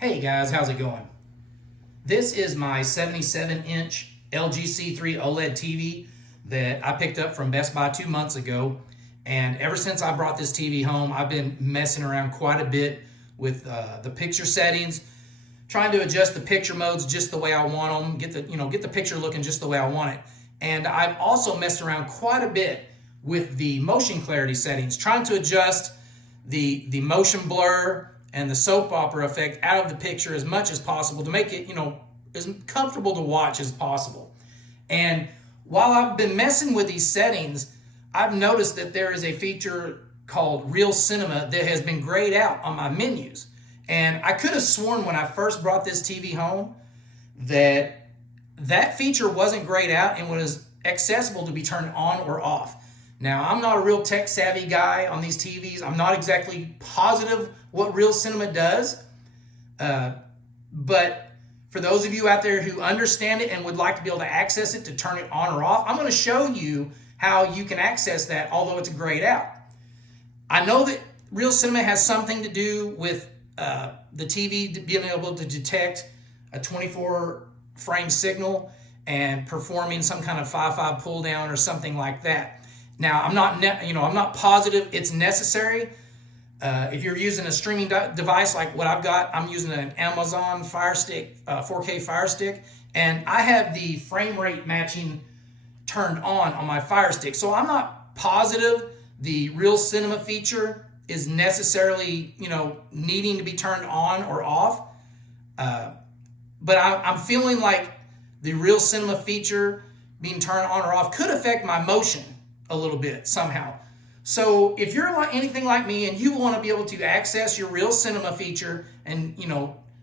Hey guys, how's it going? This is my 77-inch LG C3 OLED TV that I picked up from Best Buy 2 months ago. And ever since I brought this TV home, I've been messing around quite a bit with the picture settings, trying to adjust the picture modes just the way I want them, get the picture looking just the way I want it. And I've also messed around quite a bit with the motion clarity settings, trying to adjust the motion blur and the soap opera effect out of the picture as much as possible to make it, as comfortable to watch as possible. And while I've been messing with these settings, I've noticed that there is a feature called Real Cinema that has been grayed out on my menus. And I could have sworn when I first brought this TV home that feature wasn't grayed out and was accessible to be turned on or off. Now, I'm not a real tech savvy guy on these TVs. I'm not exactly positive what Real Cinema does. But for those of you out there who understand it and would like to be able to access it to turn it on or off, I'm going to show you how you can access that, although it's grayed out. I know that Real Cinema has something to do with the TV being able to detect a 24 frame signal and performing some kind of 5.5 pull down or something like that. Now, I'm not positive it's necessary. If you're using a streaming device like what I've got, I'm using an Amazon Fire Stick, 4K Fire Stick, and I have the frame rate matching turned on my Fire Stick. So I'm not positive the Real Cinema feature is necessarily, needing to be turned on or off. But I'm feeling like the Real Cinema feature being turned on or off could affect my motion a little bit somehow. So if you're like anything like me and you want to be able to access your Real Cinema feature and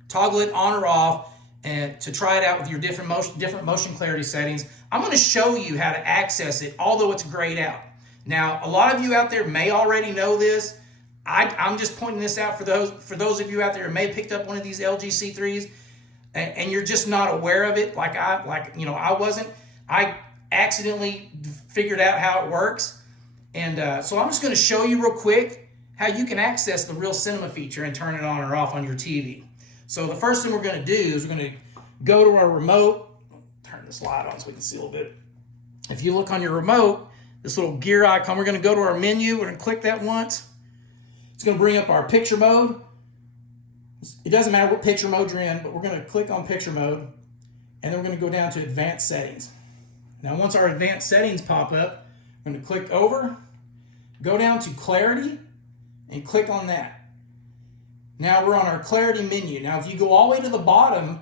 toggle it on or off and to try it out with your different motion clarity settings, I'm going to show you how to access it, although it's grayed out. Now, a lot of you out there may already know this. I'm just pointing this out for those of you out there who may have picked up one of these LG C3s and you're just not aware of it, I wasn't. I accidentally figured out how it works. And so I'm just going to show you real quick how you can access the Real Cinema feature and turn it on or off on your TV. So the first thing we're going to do is we're going to go to our remote. Turn this light on so we can see a little bit. If you look on your remote, this little gear icon, we're going to go to our menu. We're going to click that once. It's going to bring up our picture mode. It doesn't matter what picture mode you're in, but we're going to click on picture mode. And then we're going to go down to advanced settings. Now, once our advanced settings pop up, I'm going to click over, go down to clarity, and click on that. Now we're on our clarity menu. Now, if you go all the way to the bottom,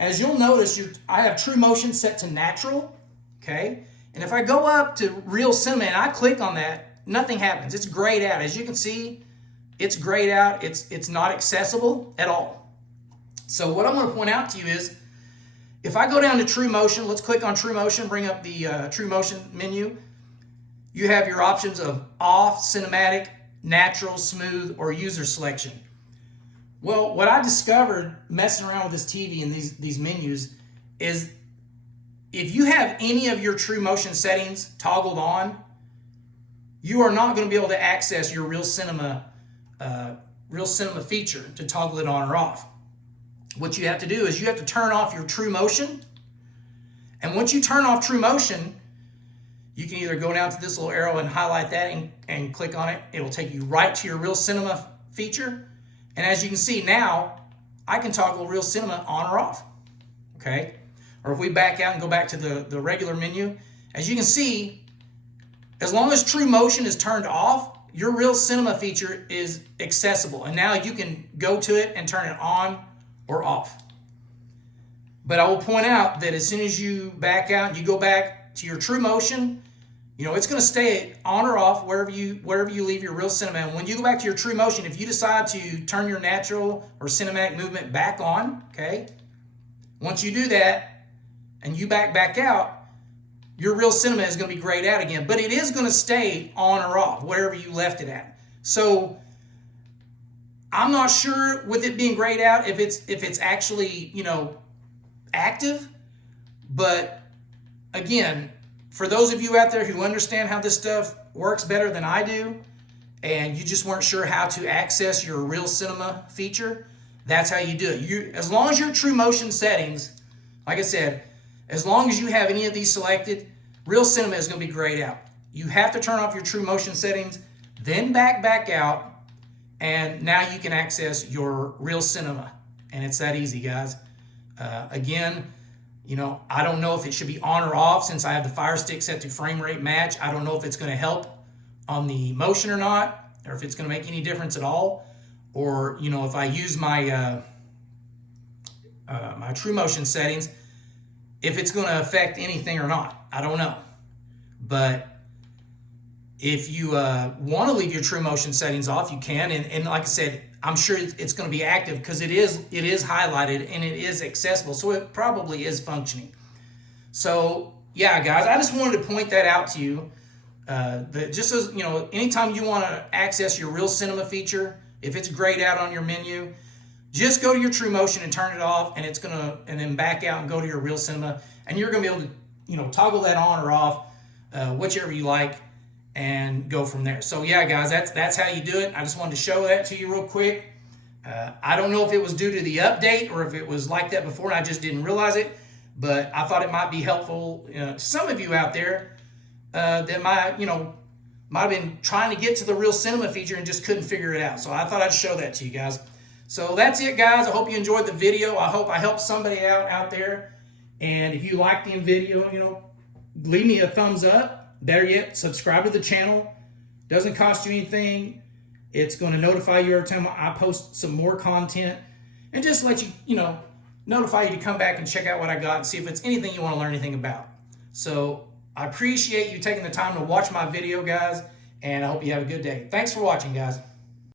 as you'll notice, I have True Motion set to natural, okay? And if I go up to Real Cinema and I click on that, nothing happens. It's grayed out. As you can see, it's grayed out. It's not accessible at all. So what I'm going to point out to you is, if I go down to True Motion, let's click on True Motion, bring up the True Motion menu. You have your options of off, cinematic, natural, smooth, or user selection. Well, what I discovered messing around with this TV and these menus is if you have any of your True Motion settings toggled on, you are not going to be able to access your Real Cinema feature to toggle it on or off. What you have to do is you have to turn off your True Motion. And once you turn off True Motion, you can either go down to this little arrow and highlight that and click on it. It will take you right to your Real Cinema feature. And as you can see now, I can toggle Real Cinema on or off. Okay? Or if we back out and go back to the regular menu, as you can see, as long as True Motion is turned off, your Real Cinema feature is accessible. And now you can go to it and turn it on or off. But I will point out that as soon as you back out, you go back to your True Motion, it's going to stay on or off wherever you leave your Real Cinema. And when you go back to your True Motion, if you decide to turn your natural or cinematic movement back on, okay, once you do that and you back out, your Real Cinema is going to be grayed out again. But it is going to stay on or off wherever you left it at. So I'm not sure with it being grayed out if it's actually, active. But again, for those of you out there who understand how this stuff works better than I do, and you just weren't sure how to access your Real Cinema feature, That's how you do it. As long as your true motion settings, like I said, as long as you have any of these selected, Real Cinema is going to be grayed out. You have to turn off your true motion settings, then back out, and now you can access your Real Cinema. And it's that easy, guys. Again, you know, I don't know if it should be on or off since I have the Fire Stick set to frame rate match. I don't know if it's going to help on the motion or not, or if it's going to make any difference at all. Or, you know, if I use my my true motion settings, if it's going to affect anything or not. I don't know. But if you want to leave your true motion settings off, you can. And like I said, I'm sure it's going to be active because it is highlighted and it is accessible. So it probably is functioning. So yeah, guys, I just wanted to point that out to you. That just as, you know, anytime you want to access your Real Cinema feature, if it's grayed out on your menu, just go to your true motion and turn it off, and it's gonna, and then back out and go to your Real Cinema, and you're gonna be able to, you know, toggle that on or off, whichever you like, and go from there. So yeah, guys, that's how you do it. I just wanted to show that to you real quick. I don't know if it was due to the update or if it was like that before and I just didn't realize it, but I thought it might be helpful to some of you out there that might have been trying to get to the Real Cinema feature and just couldn't figure it out. So I thought I'd show that to you guys. So that's it, guys. I hope you enjoyed the video. I hope I helped somebody out there. And if you liked the video, you know, leave me a thumbs up. Better yet, subscribe to the channel. Doesn't cost you anything. It's going to notify you every time I post some more content, and just let you, you know, notify you to come back and check out what I got and see if it's anything you want to learn anything about. So I appreciate you taking the time to watch my video, guys, and I hope you have a good day. Thanks for watching, guys.